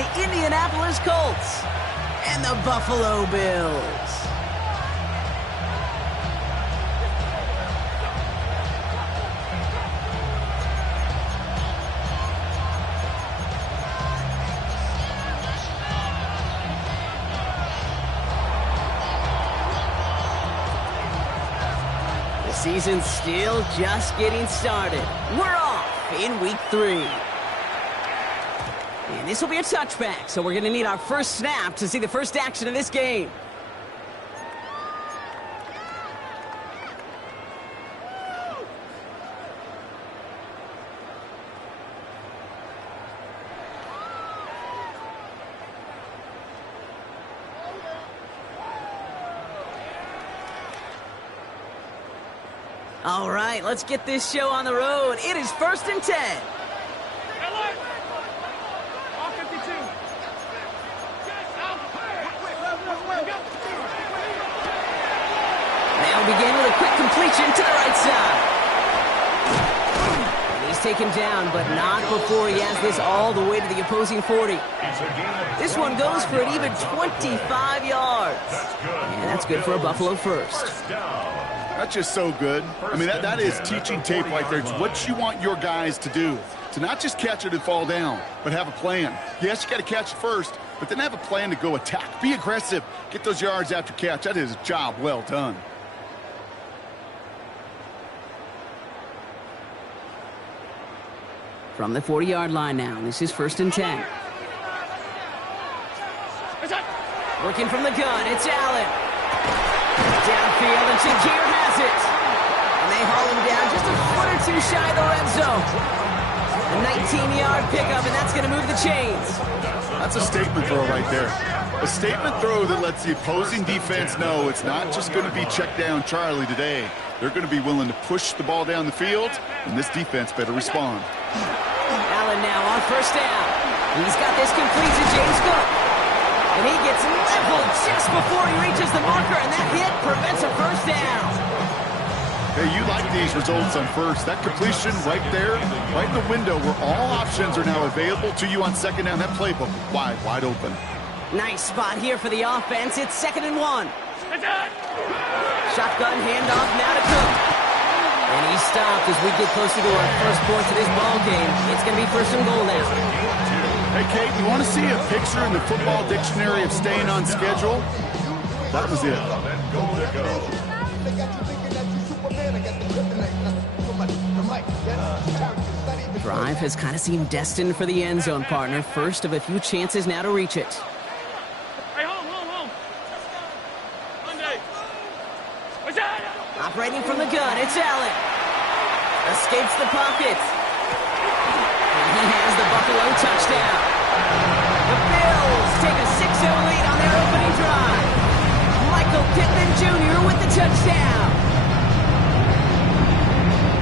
the Indianapolis Colts and the Buffalo Bills. The season's still just getting started. We're off in week 3. And this will be a touchback, so we're going to need our first snap to see the first action of this game. All right, let's get this show on the road. It is 1st and 10. Now begin with a quick completion to the right side. And he's taken down, but not before he has this all the way to the opposing 40. This one goes for an even 25 yards. And that's good for a Buffalo first. That's just so good. I mean, that is teaching tape right there. It's what you want your guys to do. To not just catch it and fall down, but have a plan. Yes, you got to catch it first, but then have a plan to go attack. Be aggressive. Get those yards after catch. That is a job well done. From the 40-yard line now, this is 1st and 10. Working from the gun, it's Allen. Downfield, and Shakir has it. And they haul him down just a foot or two shy of the red zone. A 19-yard pickup, and that's going to move the chains. That's a statement throw right there. A statement throw that lets the opposing defense know it's not just going to be check down Charlie today. They're going to be willing to push the ball down the field, and this defense better respond. Allen now on 1st down. He's got this complete to James Cook. And he gets leveled just before he reaches the marker, and that hit prevents a 1st down. Hey, you like these results on first. That completion right there, right in the window where all options are now available to you on 2nd down. That playbook wide open. Nice spot here for the offense. It's 2nd and 1. Shotgun handoff now to Cook. And he stopped as we get closer to our first points of this ball game. It's going to be 1st and goal now. Hey, Kate, you want to see a picture in the football dictionary of staying on schedule? That was it. Drive has kind of seemed destined for the end zone, partner. First of a few chances now to reach it. Hey, home. Operating from the gun, it's Allen. Escapes the pocket. He has the Buffalo touchdown. The Bills take a 6-0 lead on their opening drive. Michael Pittman Jr. with the touchdown.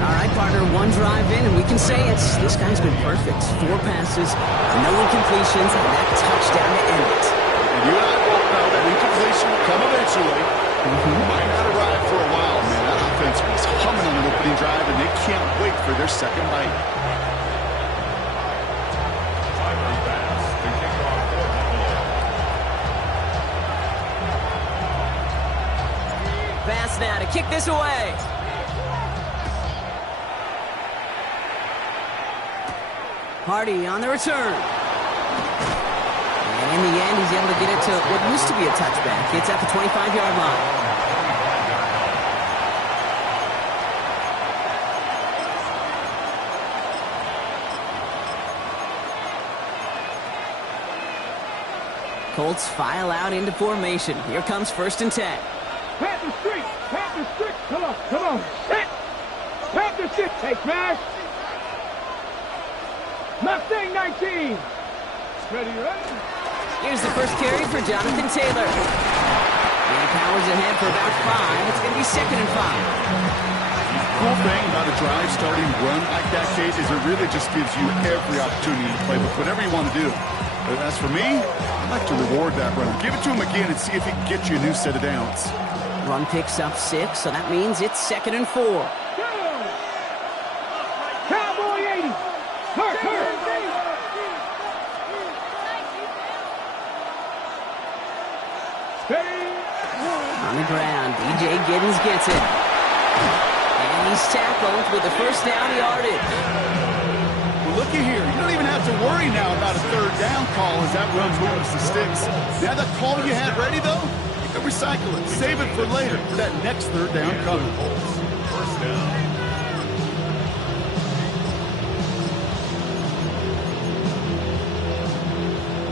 All right, partner, one drive in, and we can say this guy's been perfect. 4 passes, no incompletions, and that touchdown to end it. And you and I both know that incompletion will come eventually. Might not arrive for a while, man. That offense was humming on the opening drive, and they can't wait for their second bite. Pass now to kick this away. Hardy on the return. And in the end, he's able to get it to what used to be a touchback. It's at the 25-yard line. Colts file out into formation. Here comes 1st and 10. Panther street. Come on. Hit. Panther street. Hey, smash. Mustang 19. Ready? Here's the first carry for Jonathan Taylor. And he powers ahead for about 5. It's going to be 2nd and 5. Cool thing about a drive starting run like that, Kate, is it really just gives you every opportunity to play with whatever you want to do. But as for me, I'd like to reward that run. Give it to him again and see if he can get you a new set of downs. Run picks up 6, so that means it's 2nd and 4. Cowboy 80. Hurt. On the ground, B.J. Giddens gets it. And he's tackled with the first down yardage. Well, looky here. You don't even have to worry now about a third down call as that run moves the sticks. Now that call you had ready, though, you can recycle it. Save it for later for that next third down cover. First down.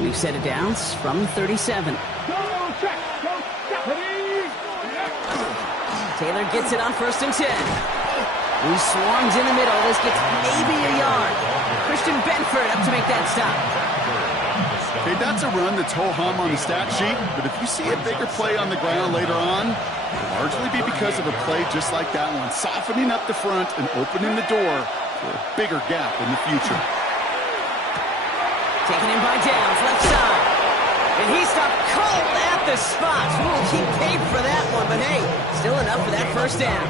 We've set it down from 37. Taylor gets it on 1st and 10. He swarms in the middle. This gets maybe a yard. Christian Benford up to make that stop. Okay, that's a run that's ho-hum on the stat sheet, but if you see a bigger play on the ground later on, it'll largely be because of a play just like that one, softening up the front and opening the door for a bigger gap in the future. Taken in by Downs, left side. And he stopped cold at the spot. Ooh, he paid for that one, but hey, still enough for that first down.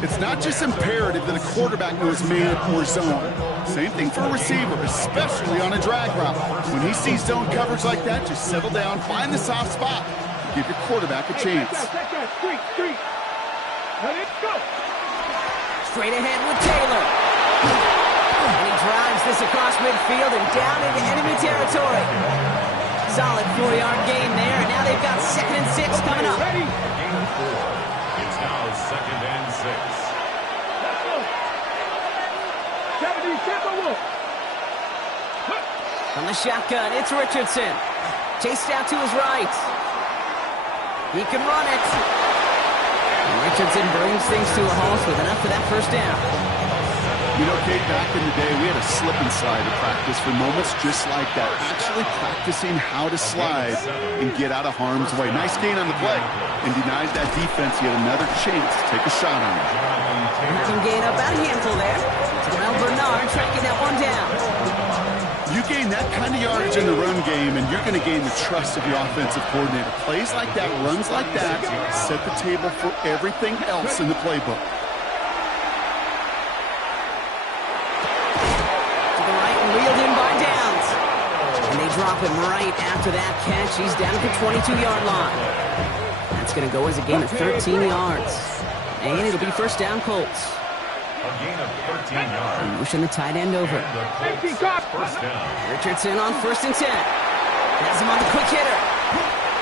It's not just imperative that a quarterback knows man or zone. Same thing for a receiver, especially on a drag route. When he sees zone coverage like that, just settle down, find the soft spot, and give your quarterback a chance. Straight ahead with Taylor. And he drives this across midfield and down into enemy territory. Solid 4-yard gain there, and now they've got 2nd and 6 coming up. It's now 2nd and 6. From the shotgun, it's Richardson. Chased out to his right. He can run it. And Richardson brings things to a halt with enough for that first down. You know, Kate, back in the day, we had a slip and slide to practice for moments just like that. Actually practicing how to slide and get out of harm's way. Nice gain on the play and denies that defense yet another chance to take a shot on him. Having gained about a handful there. Terrell Bernard tracking that one down. You gain that kind of yardage in the run game, and you're going to gain the trust of your offensive coordinator. Plays like that, runs like that, set the table for everything else in the playbook. Reeled in by Downs. And they drop him right after that catch. He's down at the 22-yard line. That's going to go as a gain of 13 yards. And it'll be first down Colts. A gain of 13 yards. Motion the tight end over. First down. Richardson on 1st and 10. Has him on the quick hitter.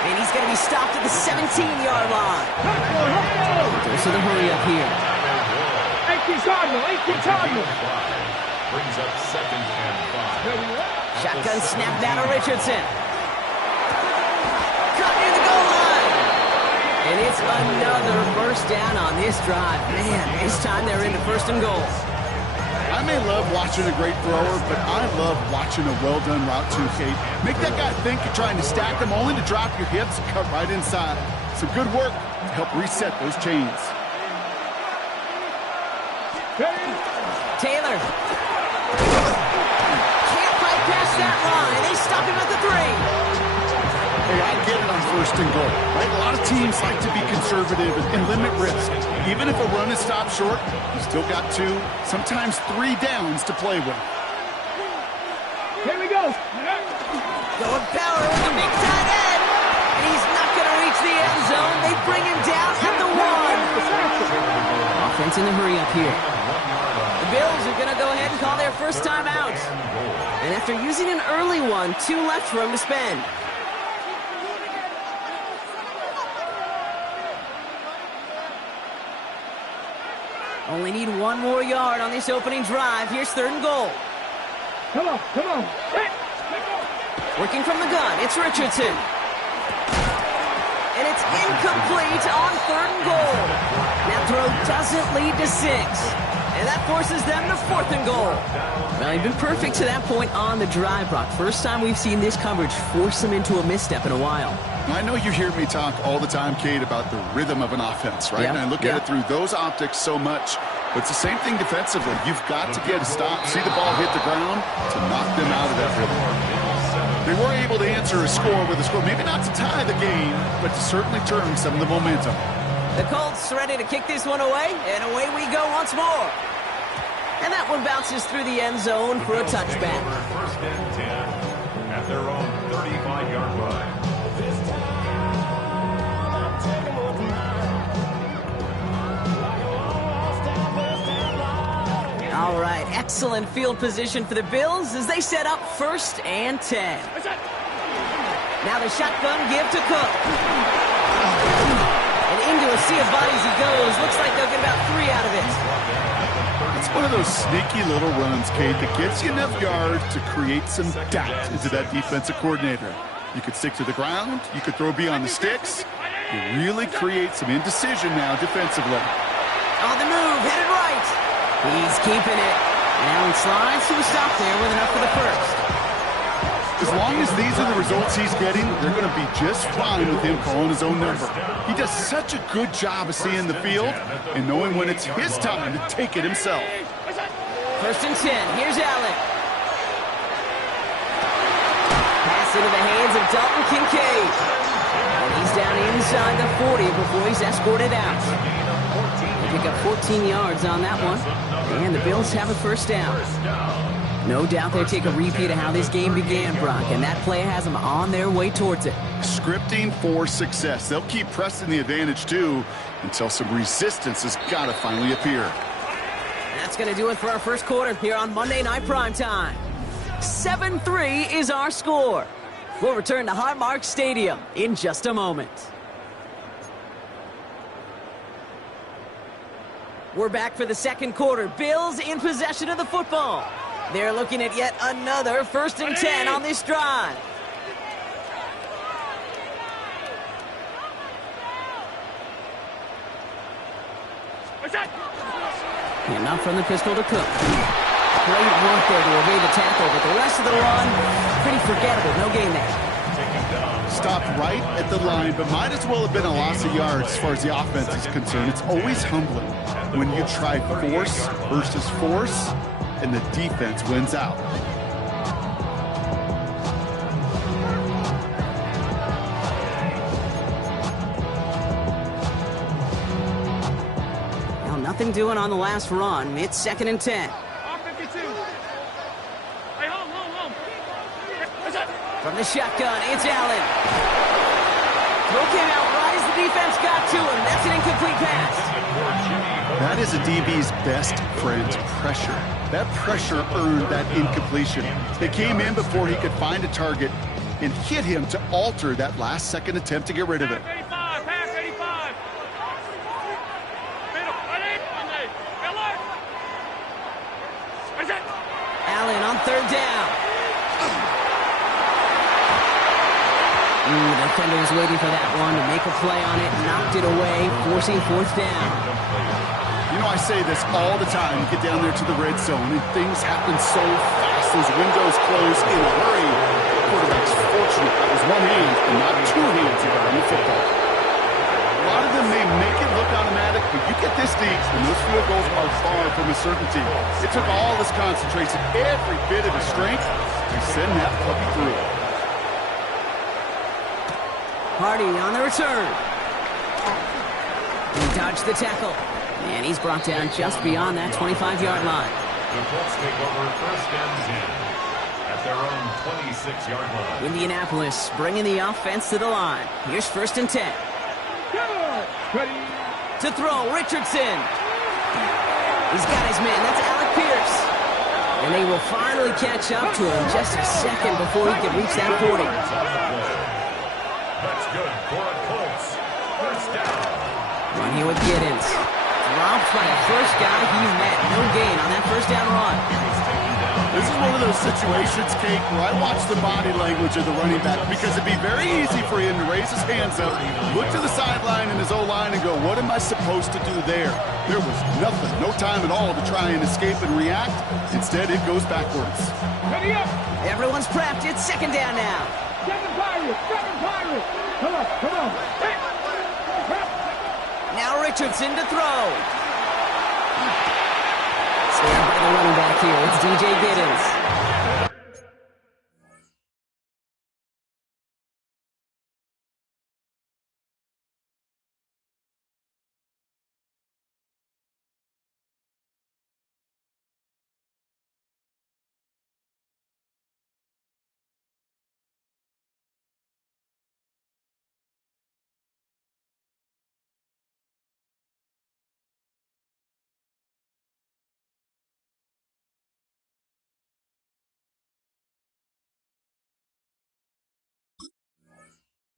And he's going to be stopped at the 17-yard line. Goes to the hurry up here. Brings up 2nd and 5. Shotgun snap down to Richardson. Cut near the goal line. And it's another first down on this drive. Man, this time they're into 1st and goal. I may love watching a great thrower, but I love watching a well-done route too, Kate. Make that guy think you're trying to stack them only to drop your hips and cut right inside. Some good work to help reset those chains. Taylor. Can't fight past that line. They stop him at the 3. Hey, I get it on 1st and goal, right? A lot of teams like to be conservative and limit risk. Even if a run is stopped short, you still got 2, sometimes 3 downs to play with. Here we go. Going power with the big tight end. And he's not going to reach the end zone. They bring him down at the 1. Offense in the hurry up here. The Bills are going to go ahead and call their first timeout. And after using an early one, 2 left for him to spend. Only need 1 more yard on this opening drive. Here's 3rd and goal. Come on. Working from the gun, it's Richardson. And it's incomplete on 3rd and goal. That throw doesn't lead to 6. And that forces them to 4th and goal. Well, he'd been perfect to that point on the drive, Brock. First time we've seen this coverage force him into a misstep in a while. I know you hear me talk all the time, Kate, about the rhythm of an offense, right? Yep. And I look at it through those optics so much. But it's the same thing defensively. You've got to get a stop, see the ball hit the ground to knock them out of that rhythm. They were able to answer a score with a score, maybe not to tie the game, but to certainly turn some of the momentum. The Colts ready to kick this one away, and away we go once more. And that one bounces through the end zone for a touchback. 1st and 10 at their own 35-yard line. excellent field position for the Bills as they set up 1st and 10. Now the shotgun give to Cook. And into a sea of bodies he goes. Looks like they'll get about 3 out of it. It's one of those sneaky little runs, Kate, that gets you enough yards to create some doubt into that defensive coordinator. You could stick to the ground. You could throw beyond the sticks. You really create some indecision now defensively. On the move, headed right. He's keeping it. And Allen slides to a stop there with enough for the first. As long as these are the results he's getting, they're going to be just fine with him calling his own number. He does such a good job of seeing the field and knowing when it's his time to take it himself. 1st and 10. Here's Allen. Pass into the hands of Dalton Kincaid. And he's down inside the 40 before he's escorted out. They pick up 14 yards on that one. And the Bills have a 1st down. No doubt they take a repeat of how this game began, Brock, and that play has them on their way towards it. Scripting for success. They'll keep pressing the advantage, too, until some resistance has got to finally appear. That's going to do it for our 1st quarter here on Monday Night Primetime. 7-3 is our score. We'll return to Highmark Stadium in just a moment. We're back for the 2nd quarter. Bills in possession of the football. They're looking at yet another 1st and 10 on this drive. Enough from the pistol to Cook. Great work there to evade the tackle, but the rest of the run, pretty forgettable. No gain there. Stopped right at the line, but might as well have been a loss of yards as far as the offense is concerned. It's always humbling when you try force versus force, and the defense wins out. Now nothing doing on the last run. It's 2nd and 10. From the shotgun, it's Allen. Throw came out right as the defense got to him. That's an incomplete pass. That is a DB's best friend, pressure. That pressure earned that incompletion. They came in before he could find a target and hit him to alter that last-second attempt to get rid of it. Allen on 3rd down. The defender was waiting for that one to make a play on it, knocked it away, forcing 4th down. You know, I say this all the time. You get down there to the red zone, and things happen so fast. Those windows close in a hurry. The quarterback's fortunate that was one hand and not 2 hands on the football. A lot of them may make it look automatic, but you get this deep, and those field goals are far from a certainty. It took all his concentration, every bit of his strength, to send that puppy through. Hardy on the return. He dodged the tackle. And he's brought down just beyond that 25-yard line. The Colts take over 1st and 10 at their own 26-yard line. Indianapolis bringing the offense to the line. Here's 1st and 10. To throw, Richardson. He's got his man. That's Alec Pierce. And they will finally catch up to him just a second before he can reach that 40. That's good for a Colts. 1st down. Run here with Giddens. Dropped by the first guy he met. No gain on that 1st down run. This is one of those situations, Kate, where I watch the body language of the running back because it'd be very easy for him to raise his hands up, look to the sideline in his O-line and go, what am I supposed to do there? There was nothing, no time at all to try and escape and react. Instead, it goes backwards. Ready up. Everyone's prepped. It's 2nd down now. 2nd Pirates. 2nd Pirates. Come on. Come on. Hey. Now Richardson to throw. Stand by the running back here. It's DJ Giddens.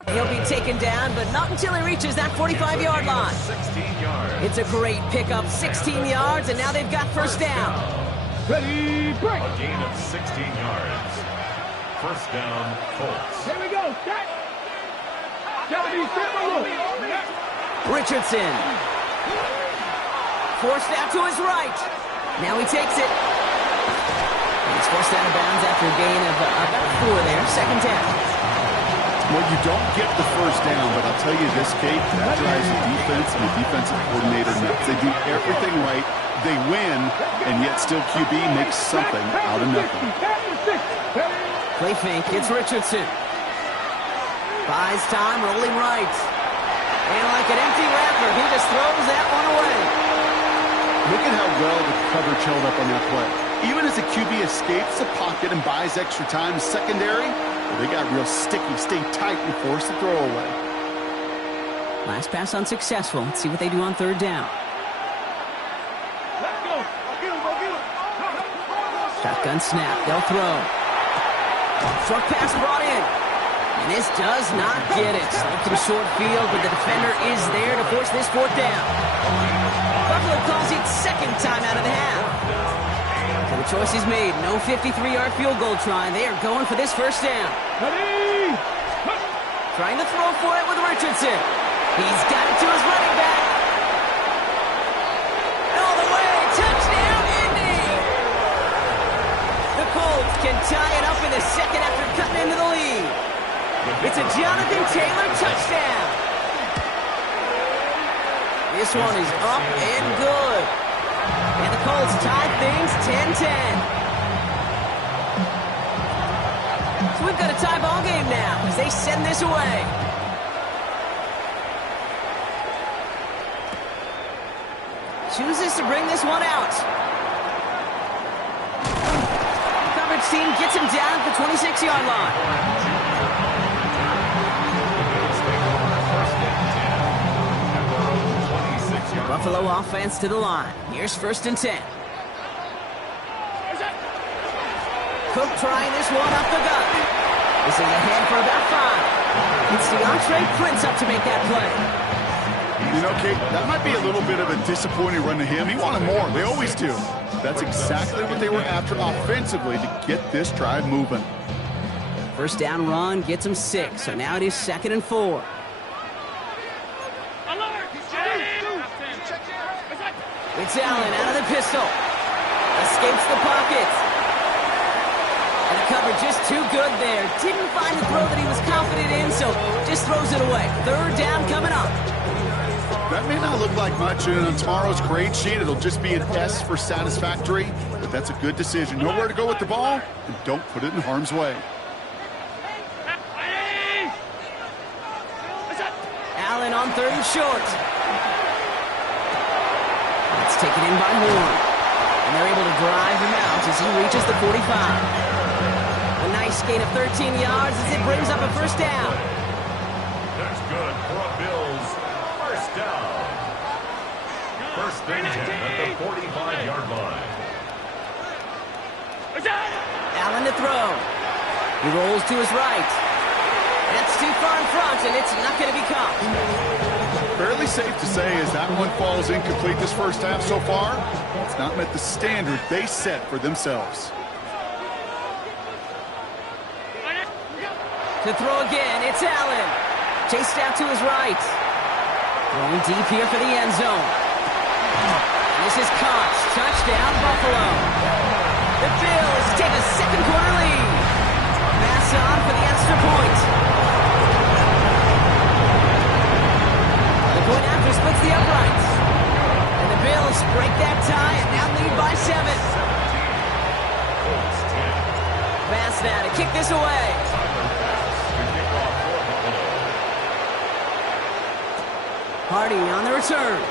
He'll be taken down, but not until he reaches that 45-yard line. 16 yards. It's a great pickup, 16 yards, and now they've got first down. Ready, break. A gain of 16 yards. First down, Colts. Here we go, set. Gotta be simple. Richardson. Forced out to his right. Now he takes it. He's forced out of bounds after a gain of about 4 there. Second down. Well, you don't get the first down, but I'll tell you this, Kate, that drives the defense and the defensive coordinator nuts. They do everything right, they win, and yet still QB makes something out of nothing. Play fake, it's Richardson. Buys time, rolling right. And like an empty wrapper, he just throws that one away. Look at how well the coverage held up on that play. Even as the QB escapes the pocket and buys extra time, secondary, they got real sticky, stay tight, and force the throw away. Last pass unsuccessful. Let's see what they do on third down. Let's go. Shotgun snap. They'll throw. Short pass brought in. And this does not get it. Looking short field, but the defender is there to force this fourth down. Buffalo calls it second time out of the half. So the choice is made. No 53-yard field goal try. They are going for this first down. Ready. Trying to throw for it with Richardson. He's got it to his running back. All the way. Touchdown, Indy. The Colts can tie it up in the second after cutting into the lead. It's a Jonathan Taylor touchdown. This one is up and good. And the Colts tie things 10-10. So we've got a tie ball game now as they send this away. Chooses to bring this one out. The coverage team gets him down at the 26-yard line. Buffalo offense to the line. Here's first and 10. Cook trying this one up the gut. This is ahead for about 5. It's DeAndre Prince up to make that play. You know, Kate, that might be a little bit of a disappointing run to him. He wanted more. They always do. That's exactly what they were after offensively to get this drive moving. First down run gets him 6. So now it is 2nd and 4. It's Allen out of the pistol. Escapes the pocket. And the coverage just too good there. Didn't find the throw that he was confident in, so just throws it away. Third down coming up. That may not look like much, and on tomorrow's grade sheet, it'll just be an S for satisfactory, but that's a good decision. Know where to go with the ball, and don't put it in harm's way. Allen on 3rd and short. It's taken in by Horn. And they're able to drive him out as he reaches the 45. A nice gain of 13 yards as it brings up a first down. That's good for a Bills first down. First and 10 at the 45-yard line. Allen to throw. He rolls to his right. That's too far in front, and it's not going to be caught. Fairly safe to say as that one falls incomplete this first half so far, it's not met the standard they set for themselves. To throw again, it's Allen. Chased out to his right. Throwing deep here for the end zone. And this is caught. Touchdown, Buffalo. The Bills take a second quarter lead. Pass on for the extra point. The point after splits the uprights. And the Bills break that tie and now lead by 7. Pass now to kick this away. Hardy on the return.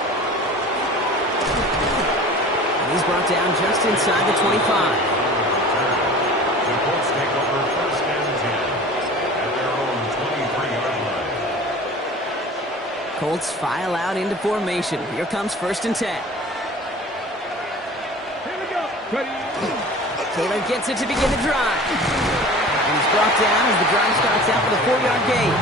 And he's brought down just inside the 25. The Colts take over first and 10 at their own 23-yard line. Colts file out into formation. Here comes first and 10. Here we go. Ready. Taylor gets it to begin the drive. And he's brought down as the drive starts out with a 4-yard gain.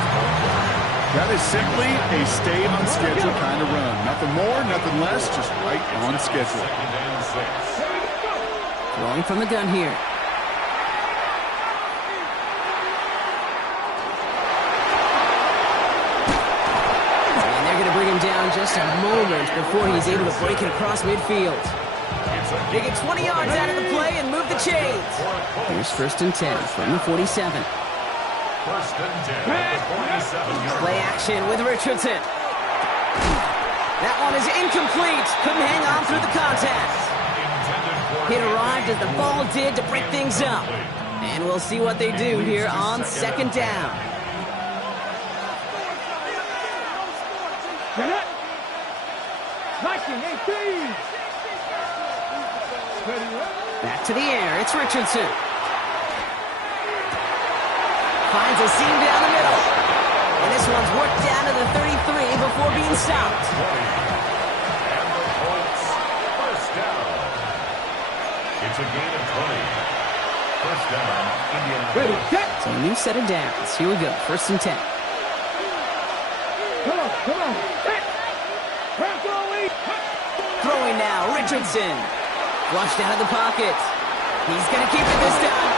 That is simply a stay on schedule kind of run. Nothing more, nothing less, just right on schedule. Throwing from the gun here. And they're going to bring him down just a moment before he's able to break it across midfield. They get 20 yards out of the play and move the chains. Here's 1st and 10 from the 47. 1st and 10 at the 47-yard Play action with Richardson. That one is incomplete. Couldn't hang on through the contact. Hit arrived as the ball did to break things up. And we'll see what they do here on 2nd down. Back to the air. It's Richardson. Finds a seam down the middle. And this one's worked down to the 33 before being stopped. And the Colts, 1st down. It's a gain of 20. 1st down, Indianapolis. So a new set of downs. Here we go. 1st and 10. Come on. Throwing now. Richardson. Flushed out of the pocket. He's going to keep it this time.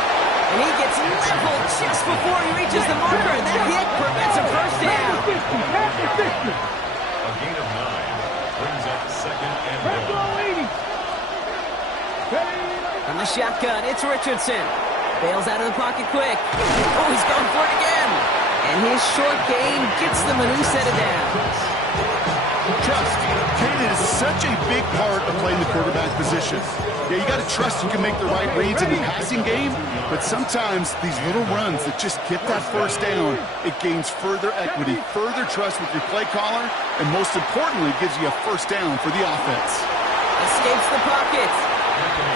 And he gets leveled just before he reaches the marker. And that hit prevents a 1st down. A gain of 9 brings up 2nd and 1. From the shotgun, it's Richardson. Bails out of the pocket quick. Oh, he's going for it again. And his short gain gets them a new set of downs. Trust. It is such a big part of playing the quarterback position. Yeah, you got to trust you can make the right reads in the passing game, but sometimes these little runs that just get that 1st down, it gains further equity, further trust with your play caller, and most importantly, gives you a 1st down for the offense. Escapes the pocket.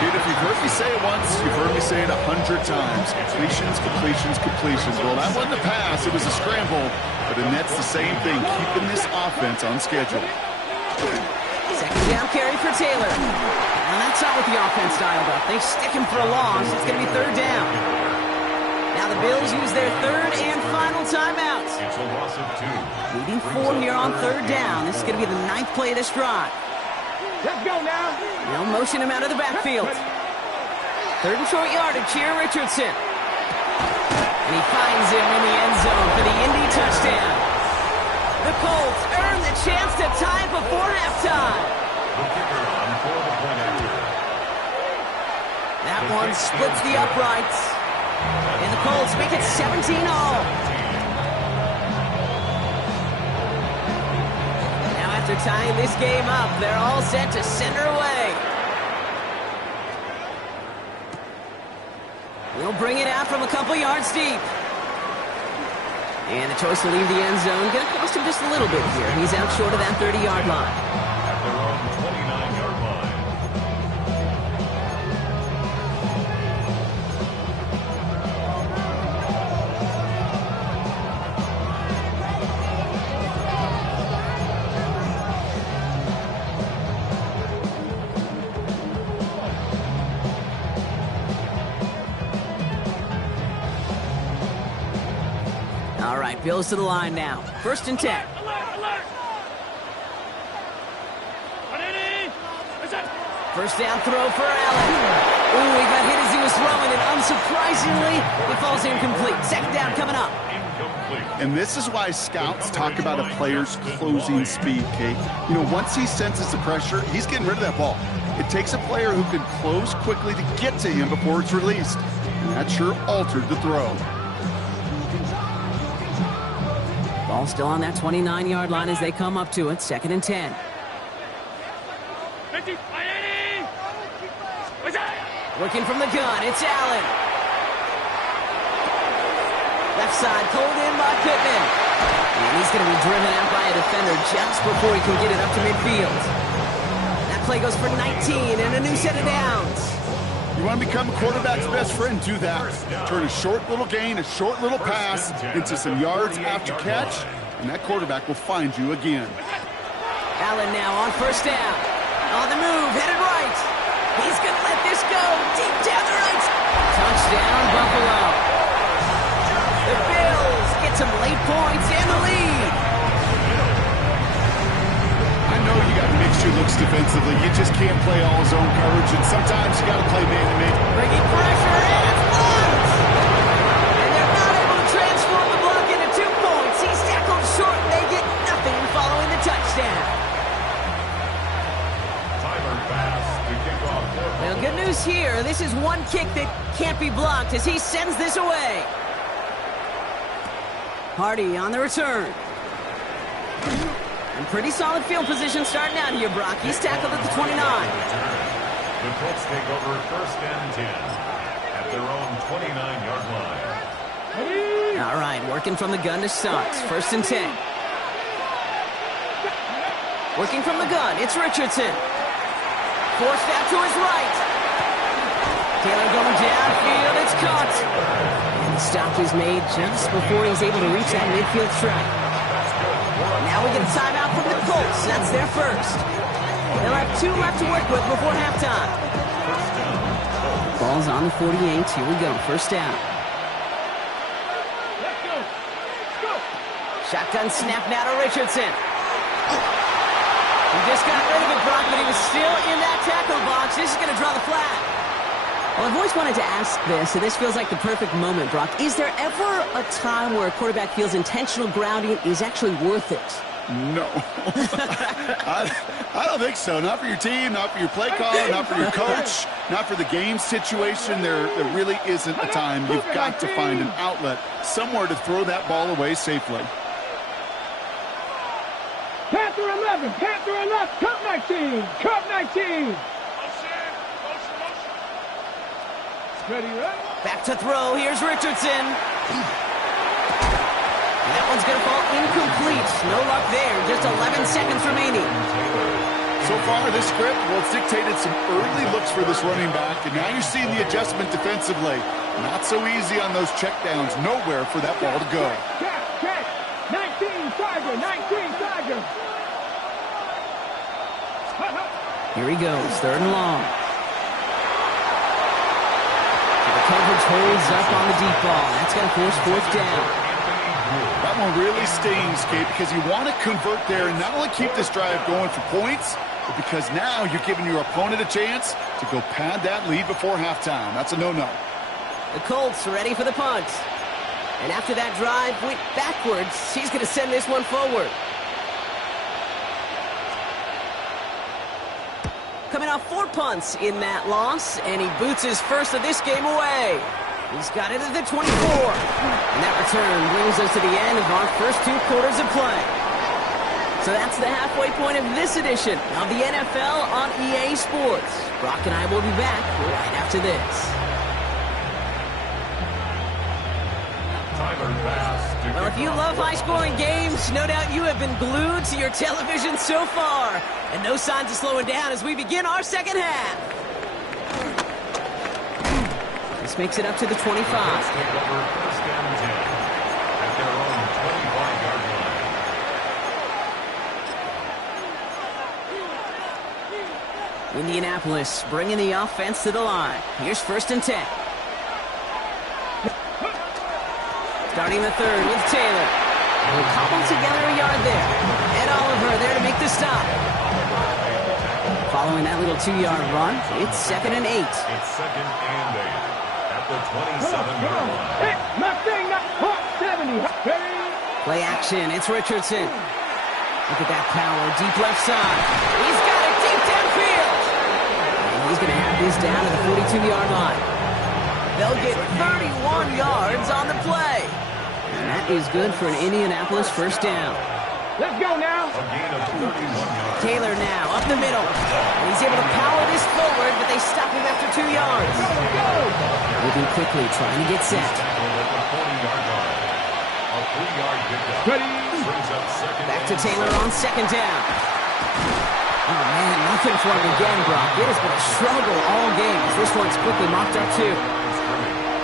Dude, if you've heard me say it once, you've heard me say it 100 times. Completions, completions, completions. Well, that wasn't a pass, it was a scramble, but the net's the same thing, keeping this offense on schedule. 2nd down carry for Taylor. And that's not what the offense dialed up. They stick him for a loss. It's going to be 3rd down. Now the Bills use their 3rd and final timeout. It's a loss of 2. Needing 4 here on 3rd down. This is going to be the 9th play of this drive. Let's go now. They'll motion him out of the backfield. 3rd and short yardage here, Richardson. And he finds him in the end zone for the Indy touchdown. The Colts earn the chance to tie before halftime. The kicker on for the point after. That one splits the uprights. And the Colts make it 17-all. Now after tying this game up, they're all set to send her away. We'll bring it out from a couple yards deep. And the choice to leave the end zone going to cost him just a little bit here. He's out short of that 30-yard line. At their own 29-yard line. All right, Bills to the line now. 1st and 10. Alert! 1st down throw for Allen. Ooh, he got hit as he was throwing, and unsurprisingly, it falls incomplete. 2nd down coming up. Incomplete. And this is why scouts talk about a player's closing speed, Kate. You know, once he senses the pressure, he's getting rid of that ball. It takes a player who can close quickly to get to him before it's released. And that sure altered the throw. Ball still on that 29-yard line as they come up to it. 2nd and 10. Working from the gun, it's Allen. Left side pulled in by Pittman. And he's going to be driven out by a defender just before he can get it up to midfield. That play goes for 19 and a new set of downs. You want to become a quarterback's best friend? Do that. Turn a short little gain, a short little pass into some yards after catch, and that quarterback will find you again. Allen now on 1st down. On the move, headed right. He's going to let this go deep down the right. Touchdown, Buffalo. get some late points and the lead. I know you got mixture looks defensively. You just can't play all zone coverage, and sometimes you got to play man-to-man. Bringing pressure, and it's blocked. And they're not able to transform the block into 2 points. He's tackled short, and they get nothing following the touchdown. Timer pass to kick off. Well, good news here. This is one kick that can't be blocked as he sends this away. Hardy on the return. And pretty solid field position starting out here, Brock. He's tackled at the 29. The Colts take over 1st and 10 at their own 29-yard line. All right, working from the gun to start. 1st and 10. Working from the gun, it's Richardson. Forced out to his right. Taylor going downfield, it's caught. And the stop is made just before he's able to reach that midfield strike. Now we get a timeout from the Colts. That's their first. They'll have 2 left to work with before halftime. Ball's on the 48. Here we go. 1st down. Let's go. Let's go. Shotgun snap now to Richardson. He just got rid of it, Brock, but he was still in that tackle box. This is going to draw the flag. Well, I've always wanted to ask this, and this feels like the perfect moment, Brock. Is there ever a time where a quarterback feels intentional grounding is actually worth it? No. I don't think so. Not for your team, not for your play caller, not for your coach, not for the game situation. There really isn't a time. You've got to find an outlet, somewhere to throw that ball away safely. Panther 11, Panther 11, Cup 19, Cup 19. Ready, right? Back to throw. Here's Richardson. That one's going to fall incomplete. No luck there. Just 11 seconds remaining. So far, this script, well, it's dictated some early looks for this running back, and now you're seeing the adjustment defensively. Not so easy on those checkdowns. Nowhere for that ball to go. Check. 19 Tiger, 19 Tiger. Here he goes. 3rd and long. The coverage holds up on the deep ball. That's going to force 4th down. That one really stings, Kate, because you want to convert there and not only keep this drive going for points, but because now you're giving your opponent a chance to go pad that lead before halftime. That's a no-no. The Colts ready for the punt. And after that drive went backwards, he's going to send this one forward. Coming off 4 punts in that loss, and he boots his first of this game away. He's got it at the 24. And that return brings us to the end of our first 2 quarters of play. So that's the halfway point of this edition of the NFL on EA Sports. Brock and I will be back right after this. Well, if you love high-scoring games, no doubt you have been glued to your television so far. And no signs of slowing down as we begin our second half. This makes it up to the 25. Indianapolis bringing the offense to the line. Here's 1st and 10. Starting the 3rd with Taylor. We'll cobble together a yard there. Ed Oliver there to make the stop. Following that little 2-yard run, it's 2nd and 8. It's 2nd and 8 at the 27-yard line. Nothing, 70. Play action, it's Richardson. Look at that power, deep left side. He's got it deep downfield. And he's going to have this down to the 42-yard line. They'll get 31 yards on the play. And that is good for an Indianapolis 1st down. Let's go now. A gain of 31 yards. Taylor now up the middle. And he's able to power this forward, but they stop him after 2 yards. Moving quickly, trying to get set. At the 40-yard line. A 3-yard pickup. Ready. Brings up 2nd Back to and Taylor on 2nd down. Oh, man, nothing for him again, Brock. It has been a struggle all game as this one's quickly mopped up, too.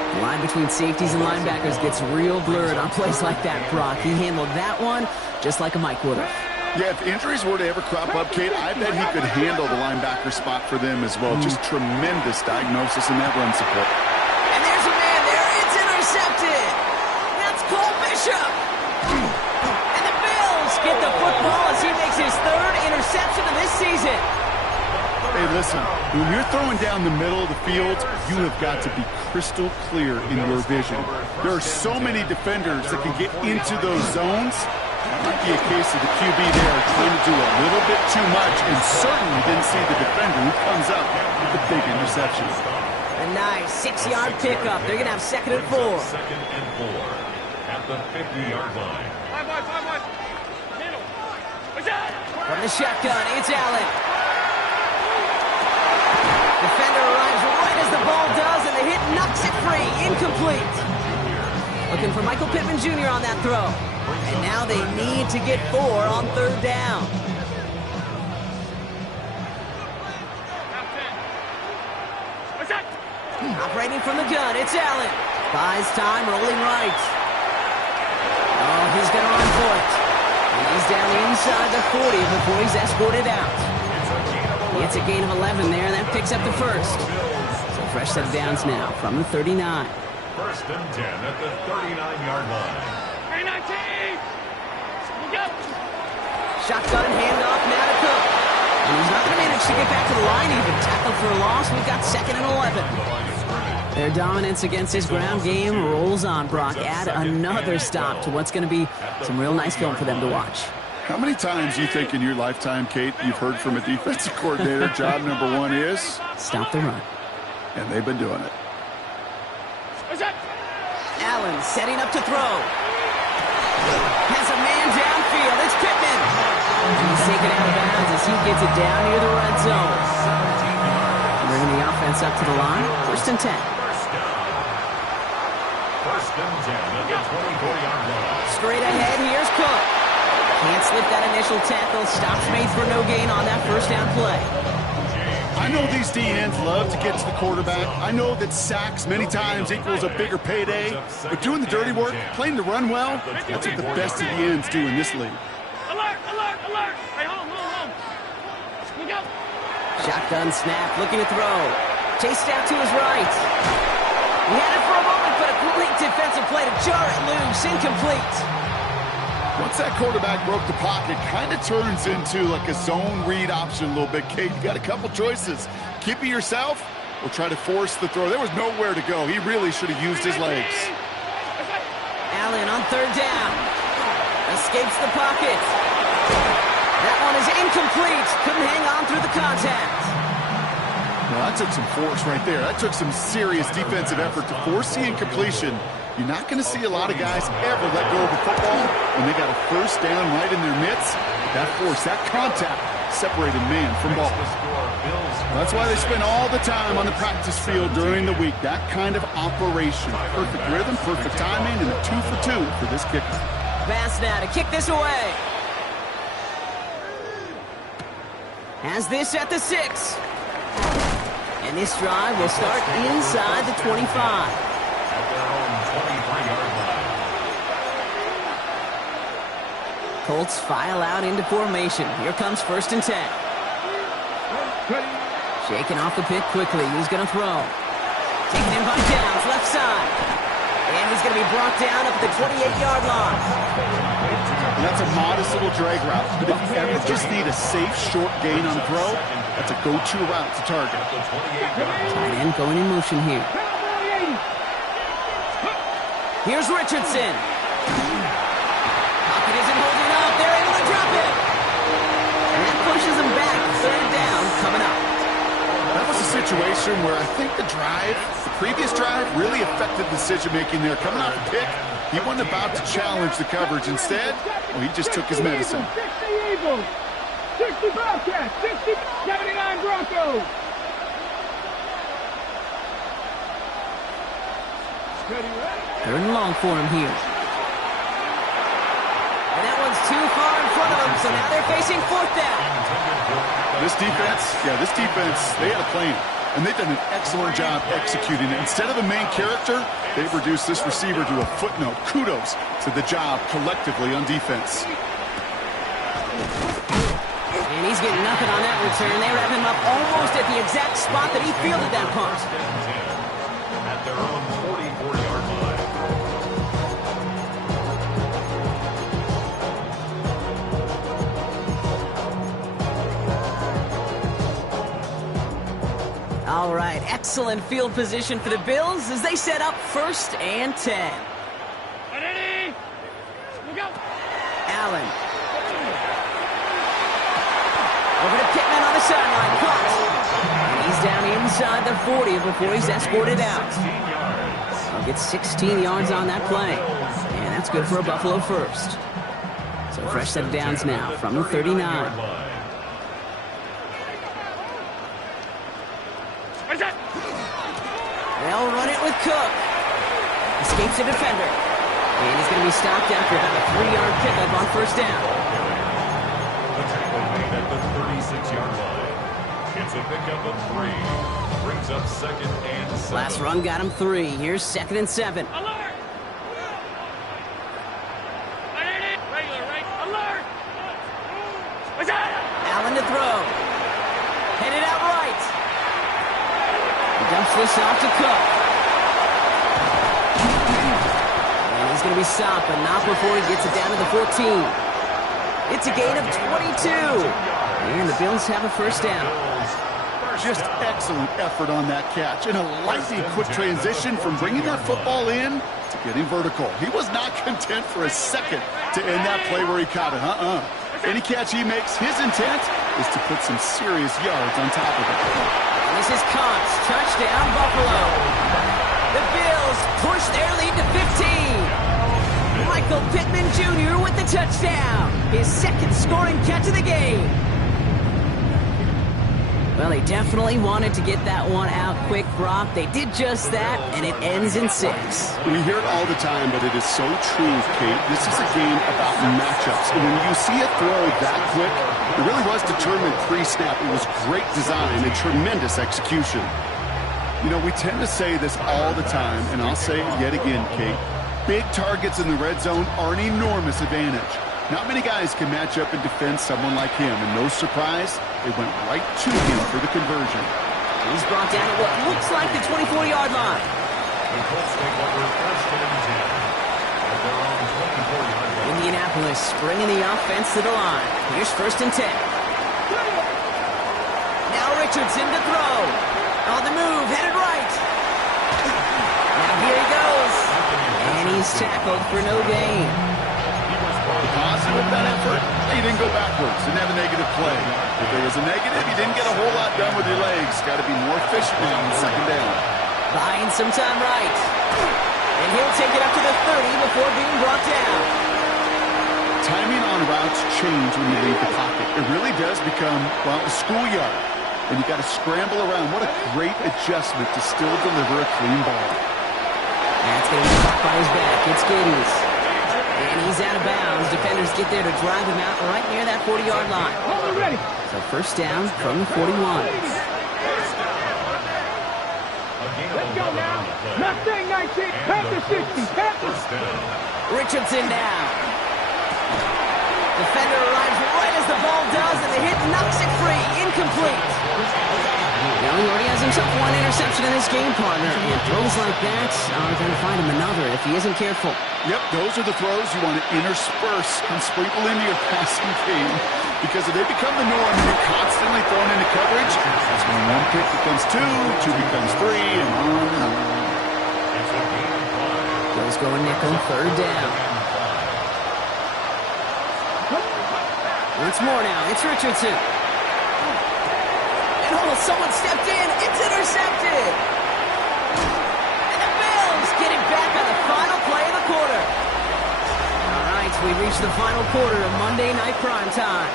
The line between safeties and linebackers gets real blurred on plays like that, Brock. He handled that one just like a Mike would have. Yeah, if injuries were to ever crop up, Kate, I bet he could handle the linebacker spot for them as well. Just tremendous diagnosis in that run support. And there's a man there. It's intercepted. That's Cole Beasley. Bishop! And the Bills get the football as he makes his third interception of this season. Hey, listen, when you're throwing down the middle of the field, you have got to be crystal clear in your vision. There are so many defenders that can get into those zones. That might be a case of the QB there trying to do a little bit too much and certainly didn't see the defender who comes up with the big interception. A nice 6-yard pickup. They're going to have 2nd and 4. 2nd and 4 at the 50-yard line. From the shotgun, it's Allen. Defender arrives right as the ball does, and the hit knocks it free. Incomplete. Looking for Michael Pittman Jr. on that throw. And now they need to get 4 on 3rd down. Operating from the gun, it's Allen. Buys time, rolling right. Oh, he's going to run for it. And he's down inside the 40 before he's escorted out. It's a gain of 11 there, and that picks up the first. So fresh set of downs now from the 39. 1st and 10 at the 39-yard line. Shotgun handoff now to Cook. And he's not going to manage to get back to the line even. Tackle for a loss. We've got 2nd and 11. Their dominance against this ground game rolls on, Brock. Add another stop to what's going to be some real nice film for them to watch. How many times do you think in your lifetime, Kate, you've heard from a defensive coordinator, job number 1 is? Stop the run. And they've been doing it. Allen setting up to throw. Has a man downfield. It's Pittman. He's taken out of bounds as he gets it down near the red zone. Bringing the offense up to the line. 1st and 10. 1st and 10 at the 24-yard line. Straight ahead, here's Cook. Can't slip that initial tackle. Stops made for no gain on that 1st down play. I know these DNs love to get to the quarterback. I know that sacks many times equals a bigger payday. But doing the dirty work, playing the run well, that's what the best of the ends do in this league. Alert, alert, alert. Hey, home. Look out. Shotgun snap, looking to throw. Chased out to his right. He had it for a moment, but a great defensive play to jar it loose. Incomplete. Once that quarterback broke the pocket, kind of turns into like a zone read option a little bit. Kate, you got a couple choices. Keep it yourself or try to force the throw. There was nowhere to go. He really should have used his legs. Allen on 3rd down. Escapes the pocket. That one is incomplete. Couldn't hang on through the contact. Well, that took some force right there. That took some serious defensive effort to force the incompletion. You're not going to see a lot of guys ever let go of the football when they got a 1st down right in their midst. That force, that contact, separated man from ball. That's why they spend all the time on the practice field during the week. That kind of operation. Perfect rhythm, perfect timing, and a 2 for 2 for this kicker. Pass now to kick this away. Has this at the 6. And this drive will start inside the 25. At their own 23-yard line. Colts file out into formation. Here comes 1st and 10. Shaking off the pick quickly. He's going to throw. Taken in by Downs, left side. And he's going to be brought down up at the 28-yard line. And that's a modest little drag route. But if you ever just need a safe, short gain on the throw, that's a go-to route to target. Tight end going in motion here. Here's Richardson. Pocket isn't holding up. They're able to drop it. And that pushes them back. 3rd down coming up. That was a situation where I think the previous drive, really affected decision-making there. Coming off the pick, he wasn't about to challenge the coverage. Instead, well, he just took his medicine. 60 Eagles, 60 Bobcats, 60, 79 Broncos. 3rd and long for him here. And that one's too far in front of them, so now they're facing 4th down. This defense, they had a plan, and they've done an excellent job executing it. Instead of the main character, they've reduced this receiver to a footnote. Kudos to the job collectively on defense. And he's getting nothing on that return. They wrap him up almost at the exact spot that he fielded that punt. At their own 44-yard line. right, excellent field position for the Bills as they set up 1st and 10. Ready? Go. Allen. Over to Pittman on the sideline. Caught. And he's down inside the 40 before he's escorted out. He'll get 16 yards on that play. And that's good for a Buffalo first. So fresh set of downs now from the 39. They'll run it with Cook. Escapes the defender. And he's going to be stopped after about a 3-yard pickup on 1st down. The tackle made at the 36-yard line. It's a pickup of 3. Brings up 2nd and 7. Last run got him 3. Here's 2nd and 7. Alert! Regular, right? Alert! Allen to throw. Headed out right. He dumps this off to Cook. And he's going to be stopped, but not before he gets it down to the 14. It's a gain of 22. And the Bills have a 1st down. Just excellent effort on that catch. And a lightning quick transition from bringing that football in to getting vertical. He was not content for a second to end that play where he caught it. Any catch he makes, his intent is to put some serious yards on top of it. And this is Cox. Touchdown, Buffalo. The Bills push their lead to 15. Michael Pittman Jr. with the touchdown. His 2nd scoring catch of the game. Well, they definitely wanted to get that one out quick, Brock. They did just that, and it ends in 6. We hear it all the time, but it is so true, Kate. This is a game about matchups. And when you see a throw that quick, it really was determined pre-snap. It was great design and tremendous execution. You know, we tend to say this all the time, and I'll say it yet again, Kate. Big targets in the red zone are an enormous advantage. Not many guys can match up and defend someone like him, and no surprise, they went right to him for the conversion. He's brought down at what looks like the 24-yard line. The Colts take over 1st and 10. At their own 24-yard line. Indianapolis bringing the offense to the line. Here's 1st and 10. Now Richardson to throw. On the move, headed right. Now here he goes. And he's tackled for no gain. Positive that effort, he didn't go backwards, didn't have a negative play. If there was a negative, you didn't get a whole lot done with your legs. Got to be more efficient now on 2nd down. Buying some time right. And he'll take it up to the 30 before being brought down. Timing on routes change when you leave the pocket. It really does become, well, a schoolyard. And you got to scramble around. What a great adjustment to still deliver a clean ball. That's going to be caught by his back. It's Giddens. And he's out of bounds. Defenders get there to drive him out right near that 40-yard line. Ready. So 1st down from the 41. Let's go now. Mustang 19, Panther 60, Panther. Richardson down. Defender arrives right as the ball does, and the hit knocks it free. Incomplete. Now he already has himself 1 interception in this game, partner. And throws like that are going to find him another if he isn't careful. Yep, those are the throws you want to intersperse and sprinkle into your passing game. Because if they become the norm and you're constantly thrown into coverage, that's when 1 pick becomes 2, 2 becomes 3, and on and on. Bills going nickel, 3rd down. Once more now, it's Richardson. And someone stepped in, it's intercepted. And the Bills get it back on the final play of the quarter. All right, we've reached the final quarter of Monday Night Primetime.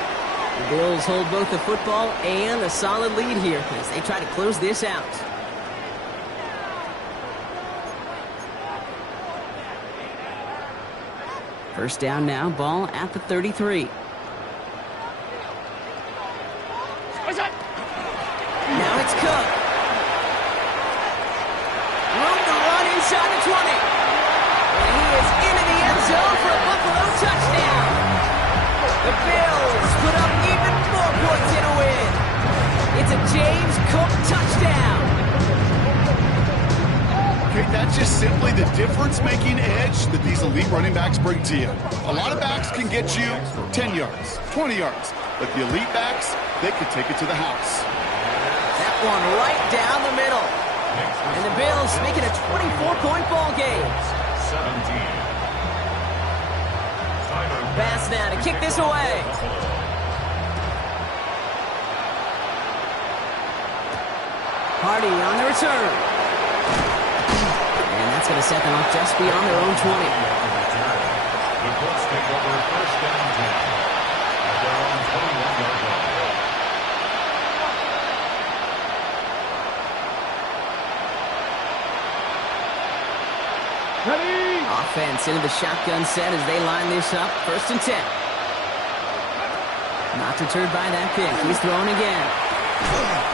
The Bills hold both the football and a solid lead here as they try to close this out. First down now, ball at the 33. Now it's Cook. Room to run inside the 20. And he is into the end zone for a Buffalo touchdown. The Bills put up even more points in a win. It's a James Cook touchdown. Okay, that's just simply the difference-making edge that these elite running backs bring to you. A lot of backs can get you 10 yards, 20 yards, but the elite backs, they could take it to the house. That one right down the middle. And the Bills make it a 24-point ball game. 17. Pass now to kick this away. Hardy on the return. And that's going to set them up just beyond their own 20. The Colts take over first down 10 at their own 21-yard line. Ready? Offense into the shotgun set as they line this up. First and 10. Not deterred by that pick. He's throwing again.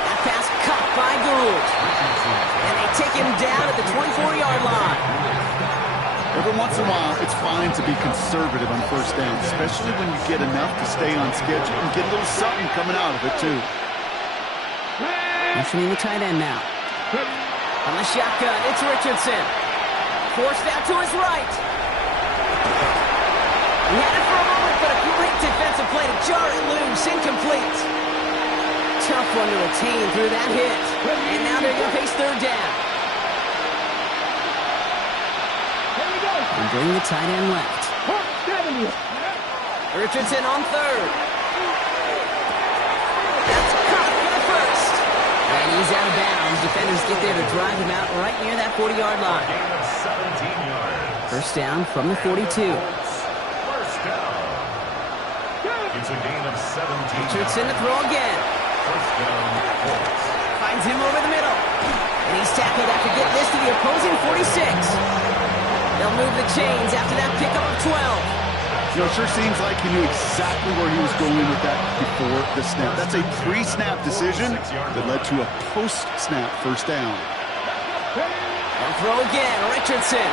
That pass caught by Gould. And they take him down at the 24-yard line. Every once in a while, it's fine to be conservative on first down, especially when you get enough to stay on schedule and get a little something coming out of it, too. Motioning the tight end now. On the shotgun, it's Richardson. Forced out to his right. He had it for a moment, but a great defensive play to jar it loose. Incomplete. Tough one to retain through that hit. And now they're going to face third down. And bring the tight end left. 70. Richardson on third. That's caught for the first. And he's out of bounds. Defenders get there to drive him out right near that 40-yard line. Gain of 17 yards. First down from the 42. First down. It's a gain of 17. Richardson to throw again. First down, Colts. Finds him over the middle. And he's tackled after getting this to the opposing 46. They'll move the chains after that pickup of 12. You know, it sure seems like he knew exactly where he was going with that before the snap. That's a pre-snap decision that led to a post-snap first down. And throw again, Richardson.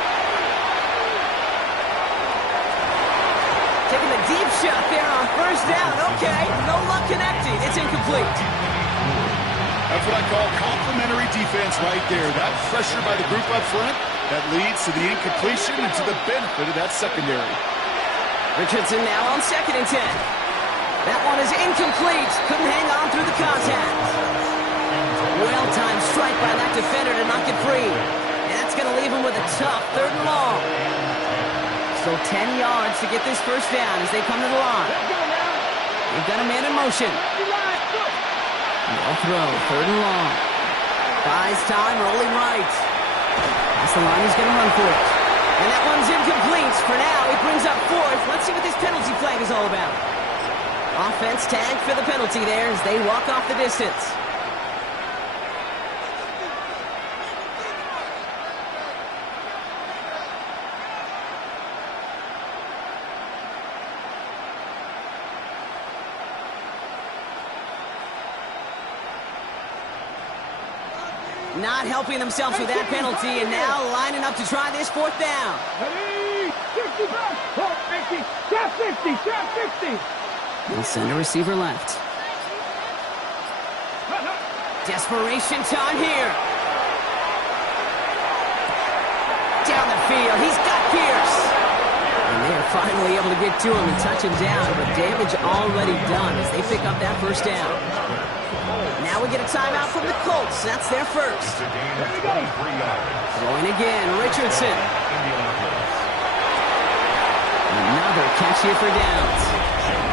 Taking the deep shot there on first down. Okay, no luck connecting. It's incomplete. That's what I call complimentary defense right there. That pressure by the group up front, that leads to the incompletion and to the benefit of that secondary. Richardson now on second and 10. That one is incomplete. Couldn't hang on through the contact. Well-timed strike by that defender to knock it free. And that's going to leave him with a tough third and long. So 10 yards to get this first down as they come to the line. They've got a man in motion. No throw, third and long. Buys time, rolling right. That's the line he's going to run for it. And that one's incomplete. For now, he brings up fourth. Let's see what this penalty flag is all about. Offense tagged for the penalty there as they walk off the distance. Not helping themselves with that penalty, and now lining up to try this fourth down. Ready? 65. 50. Trap 50. Trap 50. They'll send a receiver left. Desperation time here. Down the field. He's got Pierce. And they are finally able to get to him and touch him down, but damage already done as they pick up that first down. Now we get a timeout from the Colts. That's their first. Throwing again, Richardson. Another catch here for downs.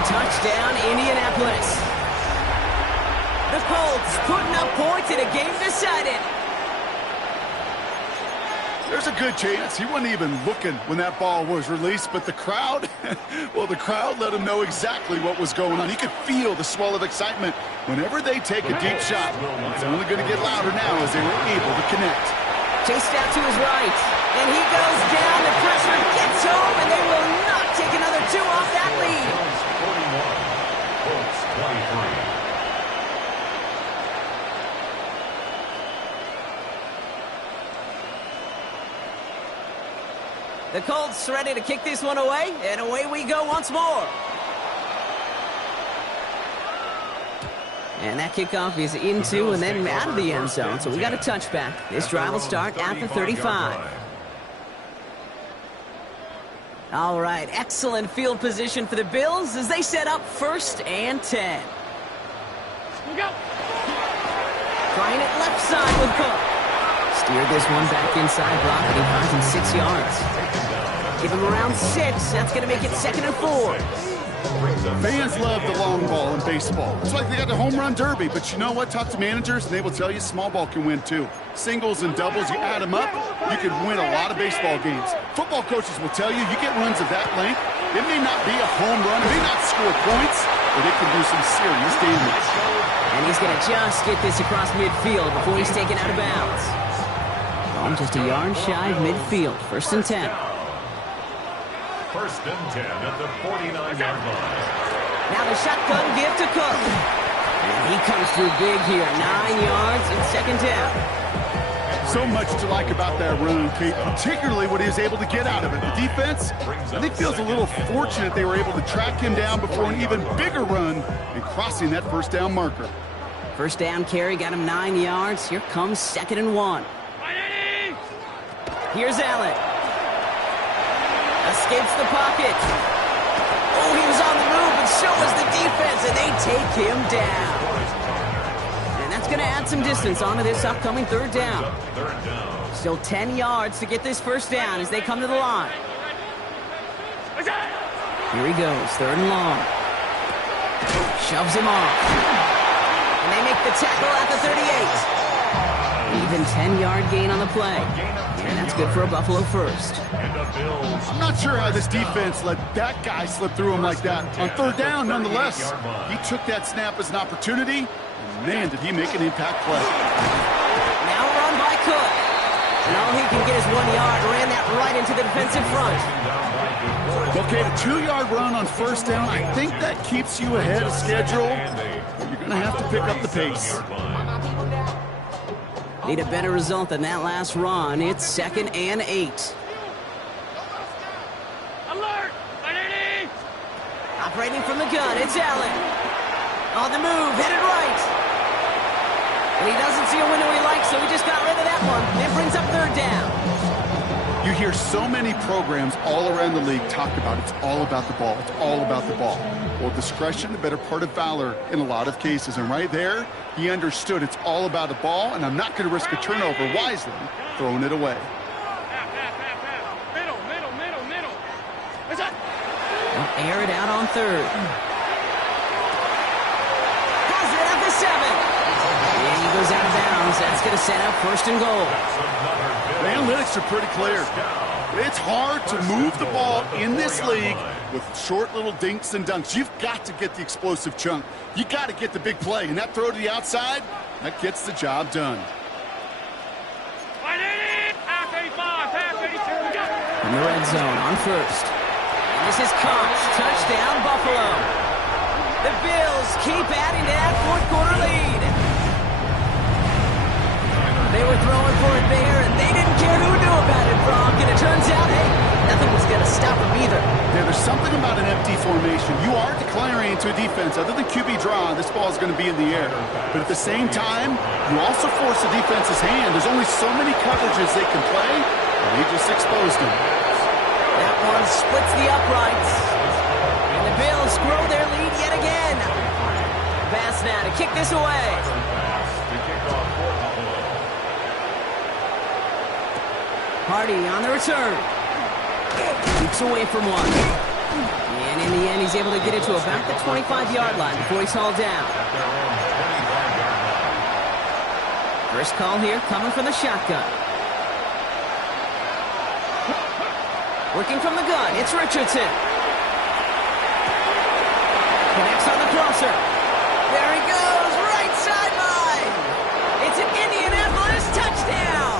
Touchdown, Indianapolis. The Colts putting up points in a game decided. There's a good chance he wasn't even looking when that ball was released, but the crowd, well, the crowd let him know exactly what was going on. He could feel the swell of excitement. Whenever they take a deep shot, it's only going to get louder now as they were able to connect. Chased out to his right, and he goes down. The pressure gets home, and they will not take another two off that lead. 41, Colts 23. The Colts ready to kick this one away, and away we go once more. And that kickoff is into and then out of the end zone, so we got a touchback. This drive will start at the 35. All right, excellent field position for the Bills as they set up 1st and 10. We go. Trying it left side with Cook. Steered this one back inside, Brock, and he finds him 6 yards. Give him around 6. That's going to make it 2nd and 4. Fans love the long ball in baseball. It's like they got the home run derby, but you know what? Talk to managers, and they will tell you small ball can win too. Singles and doubles, you add them up, you can win a lot of baseball games. Football coaches will tell you, you get runs of that length, it may not be a home run, it may not score points, but it can do some serious damage. And he's going to just get this across midfield before he's taken out of bounds. Ball just a yard shy of midfield. 1st and 10. 1st and 10 at the 49-yard line. Now the shotgun give to Cook. And he comes through big here. 9 yards and 2nd down. So much to like about that run, Kate, particularly what he was able to get out of it. The defense, I think, feels a little fortunate they were able to track him down before an even bigger run and crossing that 1st down marker. 1st down carry got him 9 yards. Here comes 2nd and 1. Here's Allen. Escapes the pocket. Oh, he was on the move, and so was the defense, and they take him down. And that's going to add some distance onto this upcoming 3rd down. Still 10 yards to get this 1st down as they come to the line. Here he goes, 3rd and long. Shoves him off. And they make the tackle at the 38. Even 10-yard gain on the play. And that's good for a Buffalo 1st. I'm not sure how this defense let that guy slip through him like that. On 3rd down, nonetheless, he took that snap as an opportunity, and man, did he make an impact play. Now run by Cook. And all he can get is 1 yard. Ran that right into the defensive front. Okay, the 2-yard run on 1st down, I think that keeps you ahead of schedule. You're going to have to pick up the pace. Need a better result than that last run. It's 2nd and 8. Alert! Operating from the gun, it's Allen. On the move, headed right. And he doesn't see a window he likes, so he just got rid of that one. That brings up 3rd down. You hear so many programs all around the league talk about it's all about the ball. It's all about the ball. Well, discretion, the better part of valor in a lot of cases. And right there, he understood it's all about the ball, and I'm not going to risk a turnover wisely, throwing it away. Middle. They'll air it out on 3rd. Has it at the 7. And he goes out of bounds. That's going to set up 1st and goal. The analytics are pretty clear. It's hard to move the ball in this league with short little dinks and dunks. You've got to get the explosive chunk. You got to get the big play. And that throw to the outside, that gets the job done. In the red zone on 1st. And this is Koch. Touchdown, Buffalo. The Bills keep adding to that 4th quarter lead. They were throwing for it there, and they didn't care who knew about it, Brock. And it turns out, hey, nothing was going to stop them either. Yeah, there's something about an empty formation. You are declaring to a defense, other than QB draw, this ball is going to be in the air. But at the same time, you also force the defense's hand. There's only so many coverages they can play, and they just exposed them. That one splits the uprights. And the Bills grow their lead yet again. Pass now to kick this away. Hardy on the return. Keeps away from one. And in the end, he's able to get it to about the 25-yard line before he's hauled down. First call here coming from the shotgun. Working from the gun, it's Richardson. Connects on the crosser. There he goes, right sideline. It's an Indianapolis touchdown.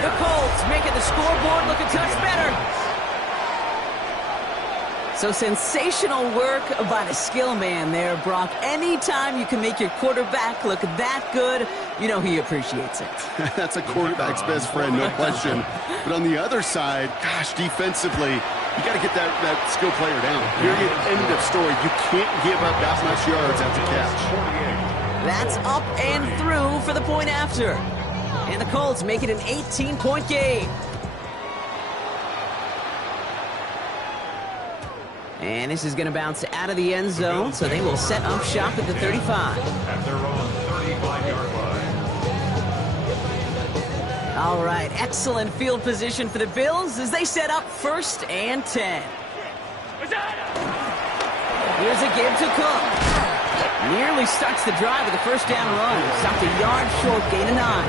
The Colts making the scoreboard look a touch better. So sensational work by the skill man there, Brock. Anytime you can make your quarterback look that good, you know he appreciates it. That's a quarterback's best friend, no question. But on the other side, gosh, defensively, you got to get that skill player down. Period. End of story. You can't give up that much yards after catch. That's up and through for the point after. And the Colts make it an 18-point game. And this is going to bounce out of the end zone, so they will set up shop at the 35. At their own 35-yard line. All right, excellent field position for the Bills as they set up 1st and 10. Here's a give to Cook. Nearly starts the drive with a first down run. Stopped a yard short, gain of 9.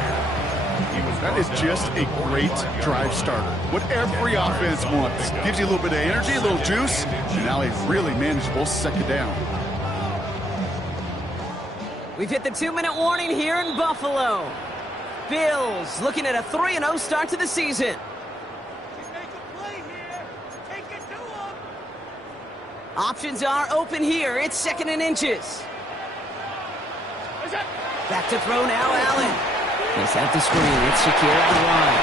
That is just a great drive starter. What every offense wants. Gives you a little bit of energy, a little juice, and now a really manageable second down. We've hit the 2-minute warning here in Buffalo. Bills looking at a 3-0 start to the season. Options are open here. It's 2nd and inches. Back to throw now, Allen. He's at the screen. It's secure on the line.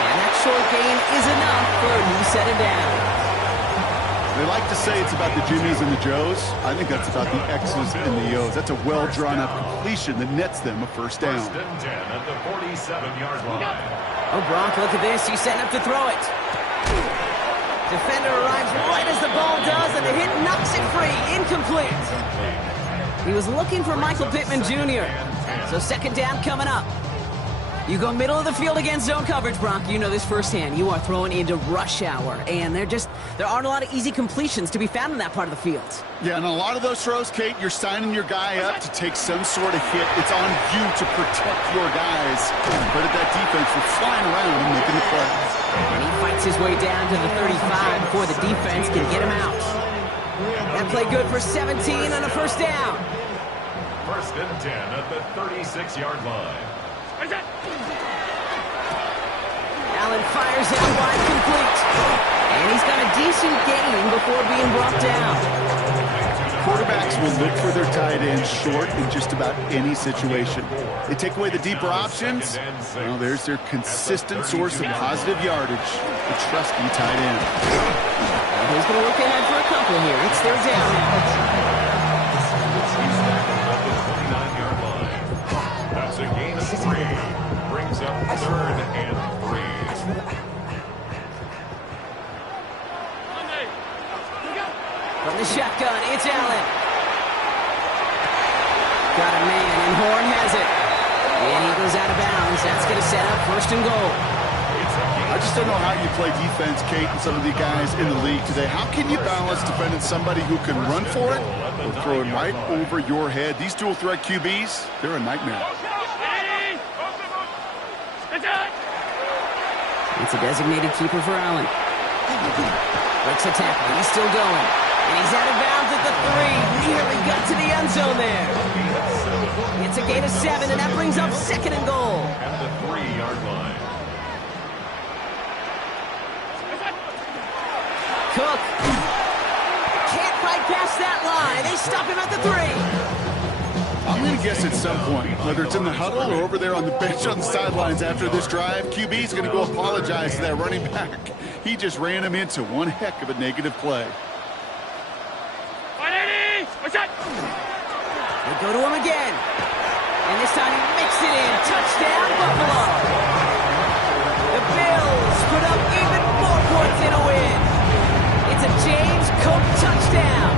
And that short gain is enough for a new set of downs. They like to say it's about the Jimmies and the Joes. I think that's about the X's and the O's. That's a well-drawn-up completion that nets them a first down. 1st and 10 at the 47-yard line. Oh, Gronk, look at this. He's setting up to throw it. Defender arrives right as the ball does, and the hit knocks it free. Incomplete. He was looking for Michael Pittman Jr., so 2nd down coming up. You go middle of the field against zone coverage, Bronk. You know this firsthand. You are throwing into rush hour, and there aren't a lot of easy completions to be found in that part of the field. Yeah, and a lot of those throws, Kate, you're signing your guy up to take some sort of hit. It's on you to protect your guys. Credit that defense for flying around and making the play. And he fights his way down to the 35 before the defense can get him out. That play good for 17 on a first down. 1st and 10 at the 36-yard line. Allen fires out wide, complete. And he's got a decent gain before being brought down. Quarterbacks will look for their tight ends short in just about any situation. They take away the deeper options. Well, there's their consistent source of positive yardage, the trusty tight end. He's going to look ahead for a couple here. It's their down now. That's a gain of 3. Brings up 3rd and 3. From the shotgun, it's Allen. Got a man, and Horn has it. And he goes out of bounds. That's going to set up 1st and goal. I just don't know how you play defense, Kate, and some of the guys in the league today. How can you balance defending somebody who can run for it or throw it right over your head? These dual-threat QBs, they're a nightmare. It's a designated keeper for Allen. Breaks a tackle. He's still going. And he's out of bounds at the 3. Nearly got to the end zone there. It's a gain of 7, and that brings up 2nd and goal. At the 3-yard line. Cook can't fight past that line. They stop him at the 3. I'm going to guess at some point, whether it's in the huddle or over there on the bench on the sidelines after this drive, QB's going to go apologize to that running back. He just ran him into one heck of a negative play. They go to him again. And this time he makes it in. Touchdown, Buffalo. The Bills put up even more points in a win. It's a James Cook touchdown.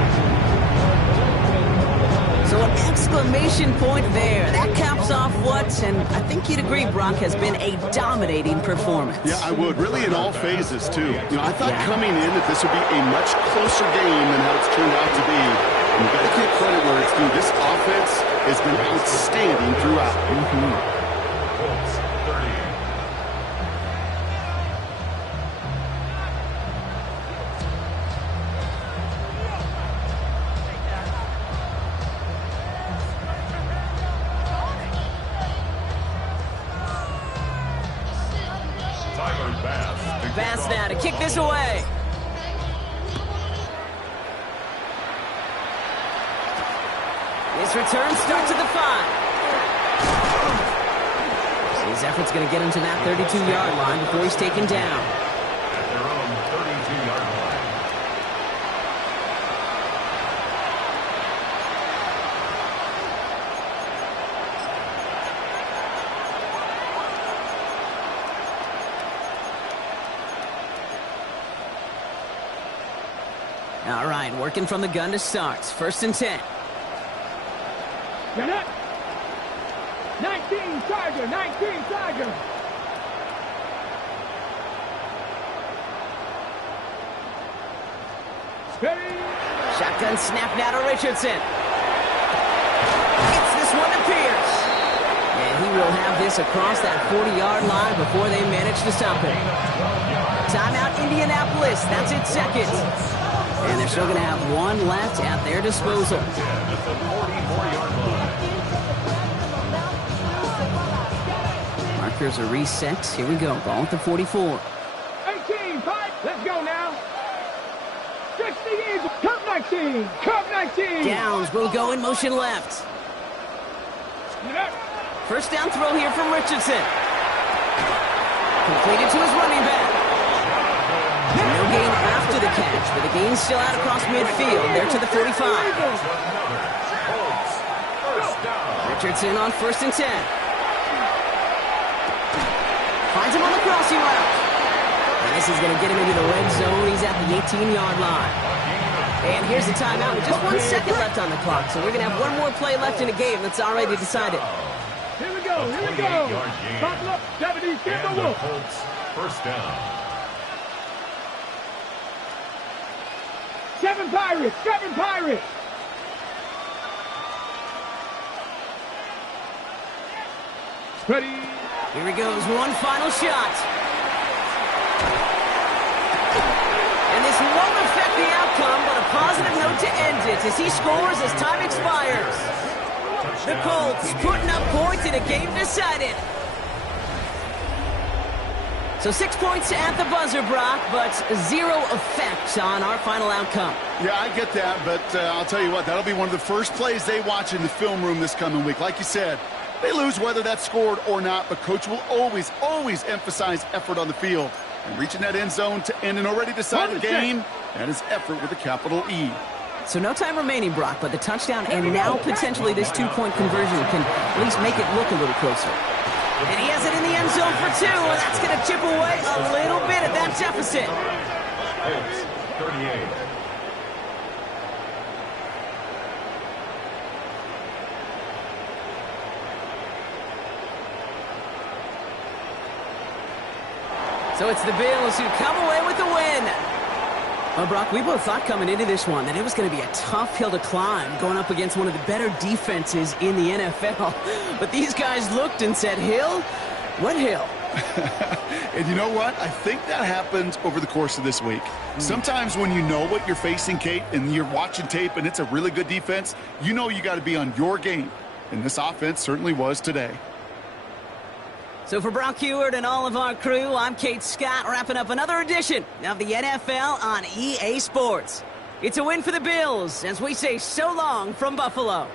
So an exclamation point there. That caps off what, and I think you'd agree, Brock, has been a dominating performance. Yeah, I would. Really in all phases, too. You know, I thought coming in that this would be a much closer game than how it's turned out to be. And you've got to give credit where it's due. This offense has been outstanding throughout. Colts 30. Bass now to kick this away. This return starts at the 5. His effort's going to get him to that 32-yard line before he's taken down. At their own 32-yard line. All right, working from the gun to start. 1st and 10. Get up. 19 Tiger, 19 Tiger. Steady. Shotgun snap now to Richardson. Gets this one to Pierce. And he will have this across that 40-yard line before they manage to stop him. Timeout, Indianapolis. That's its 2nd. And they're still going to have one left at their disposal. At the 44-yard line. Markers are reset. Here we go. Ball at the 44. 18, fight. Let's go now. 60 Eagles. Curve 19. Curve 19. Downs will go in motion left. Get up. 1st down throw here from Richardson. Completed to his running back. No gain after the catch, but the gain's still out across midfield. They're to the 45. Richardson on 1st and 10. Finds him on the crossing route. And this is going to get him into the red zone. He's at the 18-yard line. And here's the timeout with just 1 second left on the clock. So we're going to have one more play left in a game that's already decided. Here we go. Here we go. Buckle up. 70. Get the And the wolf. Colts, 1st down. 7 Pirates. 7 Pirates. Ready. Here he goes. One final shot. And this won't affect the outcome, but a positive note to end it as he scores as time expires. The Colts putting up points in a game decided. So 6 points at the buzzer, Brock, but 0 effect on our final outcome. Yeah, I get that, but I'll tell you what, that'll be one of the first plays they watch in the film room this coming week. Like you said, they lose whether that's scored or not, but Coach will always, always emphasize effort on the field. And reaching that end zone to end an already decided game, that is effort with a capital E. So no time remaining, Brock, but the touchdown and now potentially this 2-point conversion can at least make it look a little closer. And he has it in the end zone for 2, and that's going to chip away a little bit at that deficit. Colts, 38. So it's the Bills who come away with the win. Well, Brock, we both thought coming into this one that it was going to be a tough hill to climb going up against one of the better defenses in the NFL. But these guys looked and said, Hill? What hill? And you know what? I think that happens over the course of this week. Sometimes when you know what you're facing, Kate, and you're watching tape and it's a really good defense, you know you got to be on your game. And this offense certainly was today. So for Brock Heward and all of our crew, I'm Kate Scott, wrapping up another edition of the NFL on EA Sports. It's a win for the Bills as we say so long from Buffalo.